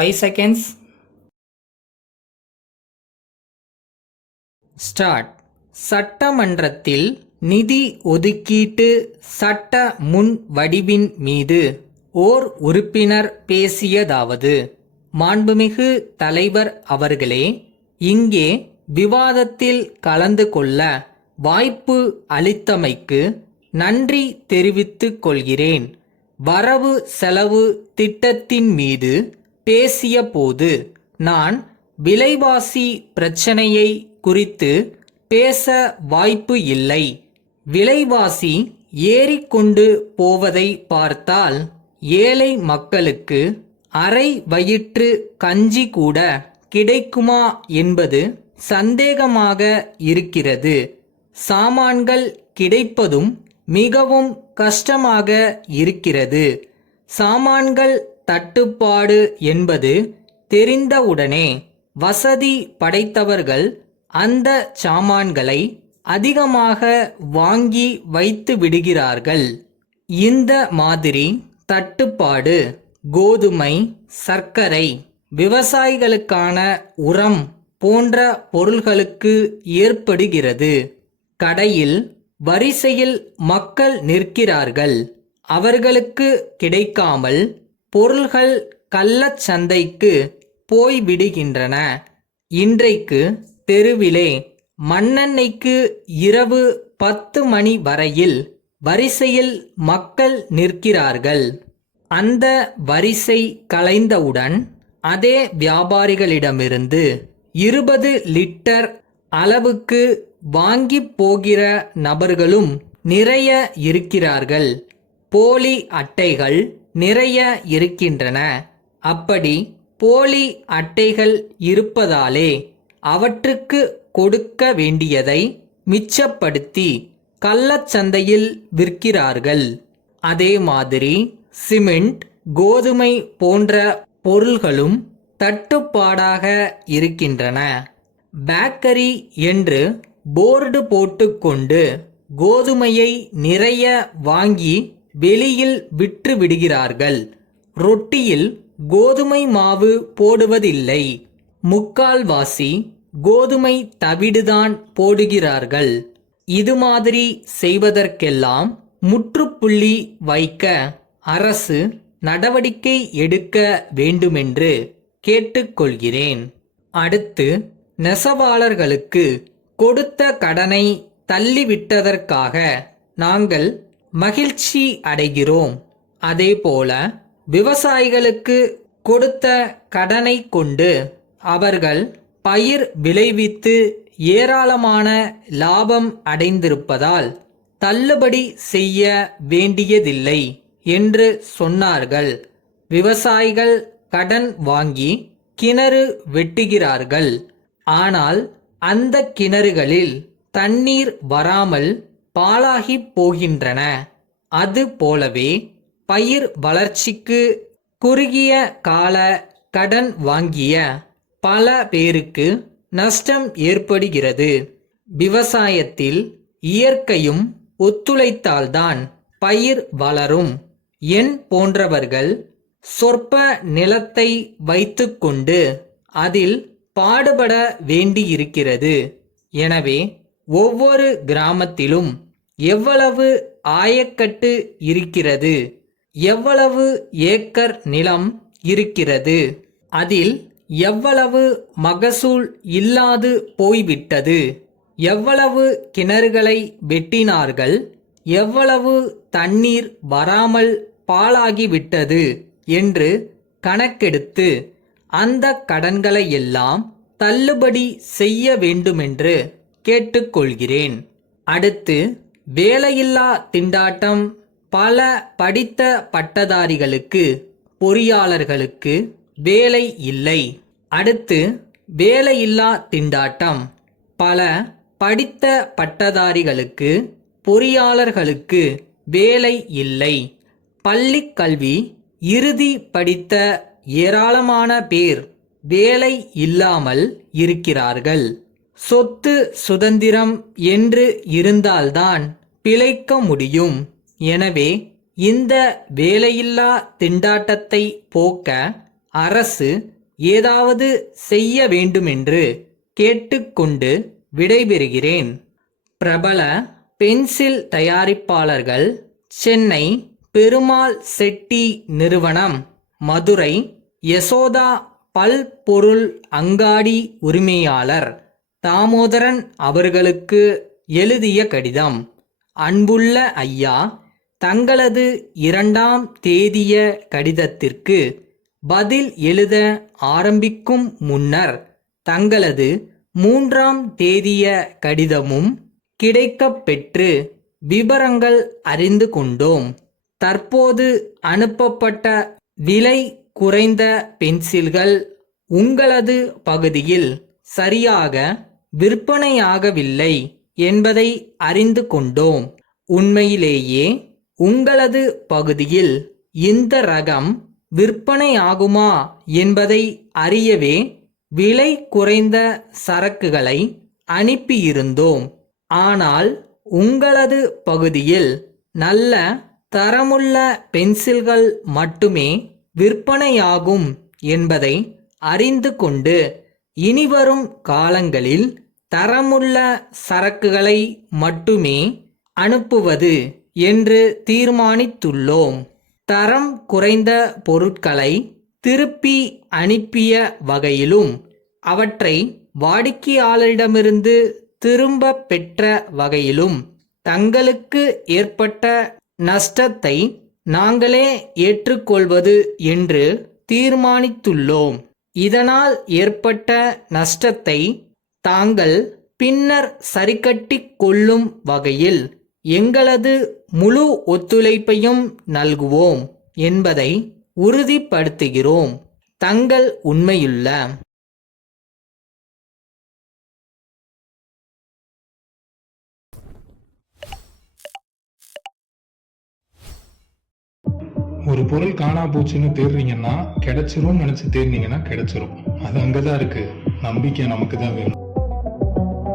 5 seconds. Start. சட்டமன்றத்தில் நிதி ஒதுக்கீட்டு சட்ட முன் வடிவின் மீது ஓர் உறுப்பினர் பேசியதாவது: மாண்புமிகு தலைவர் அவர்களே, இங்கே விவாதத்தில் கலந்து கொள்ள வாய்ப்பு அளித்தமைக்கு நன்றி தெரிவித்துக் கொள்கிறேன். வரவு செலவு திட்டத்தின் மீது பேசிய போது நான் விலைவாசி பிரச்சனையை குறித்து பேச வாய்ப்பு இல்லை. விலைவாசி ஏறிக்கொண்டு போவதை பார்த்தால் ஏழை மக்களுக்கு அரை வயிற்று கஞ்சி கூட கிடைக்குமா என்பது சந்தேகமாக இருக்கிறது. சாமான்கள் கிடைப்பதும் மிகவும் கஷ்டமாக இருக்கிறது. சாமான்கள் தட்டுப்பாடு என்பது தெரிந்தவுடனே வசதி படைத்தவர்கள் அந்த சாமான்களை அதிகமாக வாங்கி வைத்து விடுகிறார்கள். இந்த மாதிரி தட்டுப்பாடு கோதுமை, சர்க்கரை, விவசாயிகளுக்கான உரம் போன்ற பொருள்களுக்கு ஏற்படுகிறது. கடையில் வரிசையில் மக்கள் நிற்கிறார்கள். அவர்களுக்கு கிடைக்காமல் பொருள்கள் கள்ளச்சந்தைக்கு போய்விடுகின்றன. இன்றைக்கு தெருவிலே மண்ணெண்ணெய்க்கு இரவு 10 மணி வரையில் வரிசையில் மக்கள் நிற்கிறார்கள். அந்த வரிசை கலைந்தவுடன் அதே வியாபாரிகளிடமிருந்து 20 லிட்டர் அளவுக்கு வாங்கி போகிற நபர்களும் நிறைய இருக்கிறார்கள். போலி அட்டைகள் நிறைய இருக்கின்றன. அப்படி போலி அட்டைகள் இருப்பதாலே அவற்றுக்கு கொடுக்க வேண்டியதை மிச்சப்படுத்தி கள்ளச்சந்தையில் விற்கிறார்கள். அதே மாதிரி சிமெண்ட், கோதுமை போன்ற பொருள்களும் தட்டுப்பாடாக இருக்கின்றன. பேக்கரி என்று போர்டு போட்டுக்கொண்டு கோதுமையை நிறைய வாங்கி வெளியில் விற்று விடுகிறார்கள். ரொட்டியில் கோதுமை மாவு போடுவதில்லை. முக்கால்வாசி கோதுமை தவிடுதான் போடுகிறார்கள். இது மாதிரி செய்வதற்கெல்லாம் முற்றுப்புள்ளி வைக்க அரசு நடவடிக்கை எடுக்க வேண்டுமென்று கேட்டுக்கொள்கிறேன். அடுத்து, நெசவாளர்களுக்கு கொடுத்த கடனை தள்ளிவிட்டதற்காக நாங்கள் மகிழ்ச்சி அடைகிறோம். அதேபோல விவசாயிகளுக்கு கொடுத்த கடனை கொண்டு அவர்கள் பயிர் விளைவித்து ஏராளமான லாபம் அடைந்திருப்பதால் தள்ளுபடி செய்ய வேண்டியதில்லை என்று சொன்னார்கள். விவசாயிகள் கடன் வாங்கி கிணறு வெட்டுகிறார்கள். ஆனால் அந்த கிணறுகளில் தண்ணீர் வராமல் பாழாகி போகின்றன. அது போலவே பயிர் வளர்ச்சிக்கு குறுகிய கால கடன் வாங்கிய பல பேருக்கு நஷ்டம் ஏற்படுகிறது. விவசாயத்தில் இயற்கையும் ஒத்துழைத்தால்தான் பயிர் வளரும். என் போன்றவர்கள் சொற்ப நிலத்தை வைத்துக்கொண்டு அதில் பாடுபட வேண்டியிருக்கிறது. எனவே ஒவ்வொரு கிராமத்திலும் எவ்வளவு ஆயக்கட்டு இருக்கிறது, எவ்வளவு ஏக்கர் நிலம் இருக்கிறது, அதில் எவ்வளவு மகசூல் இல்லாது போய்விட்டது, எவ்வளவு கிணறுகளை வெட்டினார்கள், எவ்வளவு தண்ணீர் வராமல் பாழாகிவிட்டது என்று கணக்கெடுத்து அந்த கடன்களை எல்லாம் தள்ளுபடி செய்ய வேண்டுமென்று கேட்டுக்கொள்கிறேன். அடுத்து, வேலையில்லா திண்டாட்டம். பல படித்த பட்டதாரிகளுக்கு, பொறியாளர்களுக்கு வேலை இல்லை. அடுத்து, வேலையில்லா திண்டாட்டம். பல படித்த பட்டதாரிகளுக்கு, பொறியாளர்களுக்கு வேலை இல்லை. பள்ளிக் கல்வி இறுதி படித்த ஏராளமான பேர் வேலை இல்லாமல் இருக்கிறார்கள். சொத்து சுதந்திரம் என்று இருந்தால்தான் பிழைக்க முடியும். எனவே இந்த வேலையில்லா திண்டாட்டத்தை போக்க அரசு ஏதாவது செய்ய வேண்டுமென்று கேட்டுக்கொண்டு விடைபெறுகிறேன். பிரபல பென்சில் தயாரிப்பாளர்கள் சென்னை பெருமாள் செட்டி நிறுவனம், மதுரை யசோதா பல்பொருள் அங்காடி உரிமையாளர் தாமோதரன் அவர்களுக்கு எழுதிய கடிதம். அன்புள்ள ஐயா, தங்களது 2ஆம் தேதிய கடிதத்திற்கு பதில் எழுத ஆரம்பிக்கும் முன்னர் தங்களது 3ஆம் தேதிய கடிதமும் கிடைக்கப் பெற்று விபரங்கள் அறிந்து கொண்டோம். தற்போது அனுப்பப்பட்ட விலை குறைந்த பென்சில்கள் உங்களது பகுதியில் சரியாக விற்பனையாகவில்லை என்பதை அறிந்து கொண்டோம். உண்மையிலேயே உங்களது பகுதியில் இந்த ரகம் விற்பனையாகுமா என்பதை அறியவே விலை குறைந்த சரக்குகளை அனுப்பியிருந்தோம். ஆனால் உங்களது பகுதியில் நல்ல தரமுள்ள பென்சில்கள் மட்டுமே விற்பனையாகும் என்பதை அறிந்து கொண்டு இனிவரும் காலங்களில் தரமுள்ள சரக்குகளை மட்டுமே அனுப்புவது என்று தீர்மானித்துள்ளோம். தரம் குறைந்த பொருட்களை திருப்பி அனுப்பிய வகையிலும் அவற்றை வாடிக்கையாளரிடமிருந்து திரும்ப பெற்ற வகையிலும் தங்களுக்கு ஏற்பட்ட நஷ்டத்தை நாங்களே ஏற்றுக்கொள்வது என்று தீர்மானித்துள்ளோம். இதனால் ஏற்பட்ட நஷ்டத்தை தாங்கள் பின்னர் சரிக்கட்டிக் கொள்ளும் வகையில் எங்களது முழு ஒத்துழைப்பையும் நல்குவோம் என்பதை உறுதிப்படுத்துகிறோம். தங்கள் உண்மையுள்ள ஒரு பொருள் காணா போச்சுன்னு தேடுறீங்கன்னா கிடைச்சிரும் நினைச்சு தேடினீங்கன்னா கிடைச்சிரும். அது அங்கதான் இருக்கு. நம்பிக்கை நமக்கு தான் வேணும்.